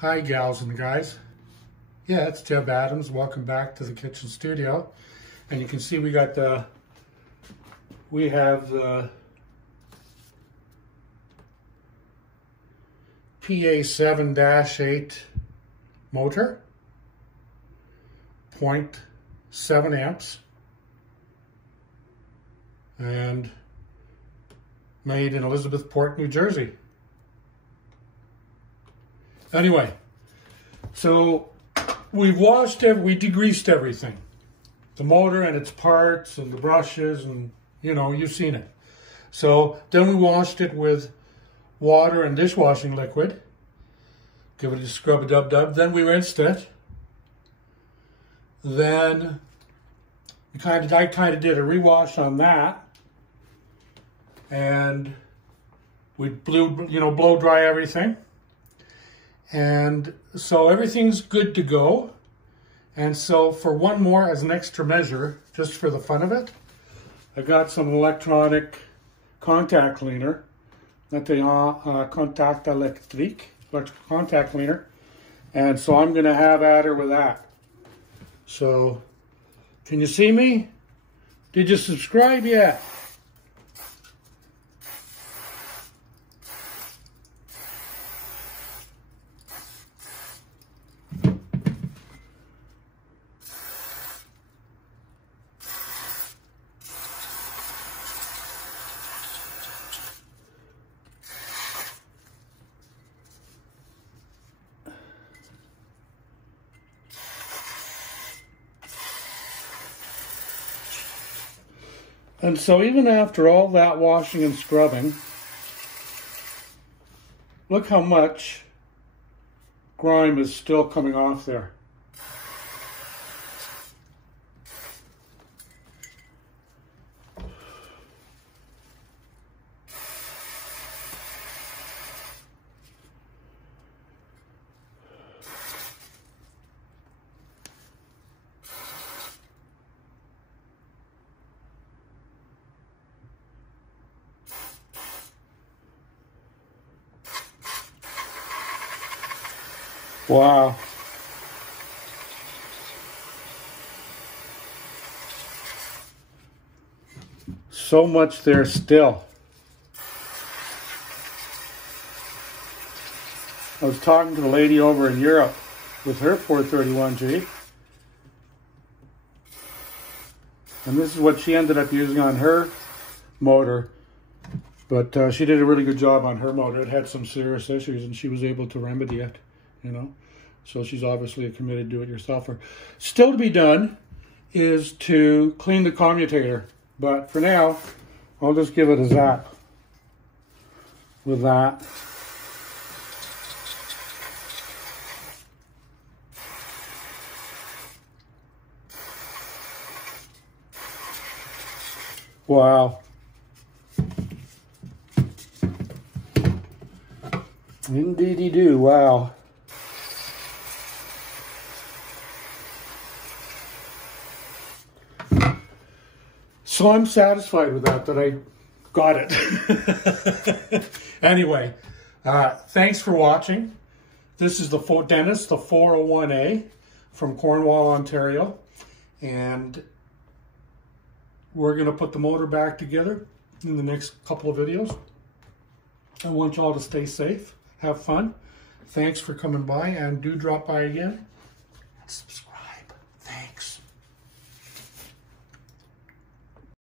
Hi gals and guys. Yeah, it's Jeb Adams. Welcome back to the kitchen studio. And you can see we have the PA7-8 motor, 0.7 amps, and made in Elizabethport, New Jersey. Anyway, so we degreased everything. The motor and its parts and the brushes and, you know, you've seen it. So then we washed it with water and dishwashing liquid. Give it a scrub-a-dub-dub. Then we rinsed it. Then I kind of did a rewash on that. And we blow dry everything. And so everything's good to go. And so for one more, as an extra measure, just for the fun of it, I got some electronic contact cleaner. Contact electric contact cleaner. And so I'm going to have at her with that. So, can you see me? Did you subscribe yet? And so even after all that washing and scrubbing, look how much grime is still coming off there. Wow. So much there still. I was talking to the lady over in Europe with her 431G. And this is what she ended up using on her motor. But she did a really good job on her motor. It had some serious issues and she was able to remedy it. You know, so she's obviously a committed do-it-yourselfer. Still to be done is to clean the commutator, but for now, I'll just give it a zap with that. Wow. Indeedy do, wow. So I'm satisfied with that I got it. Anyway, thanks for watching. This is the Dennis, the 401A from Cornwall, Ontario. And we're going to put the motor back together in the next couple of videos. I want you all to stay safe, have fun. Thanks for coming by, and do drop by again. Subscribe.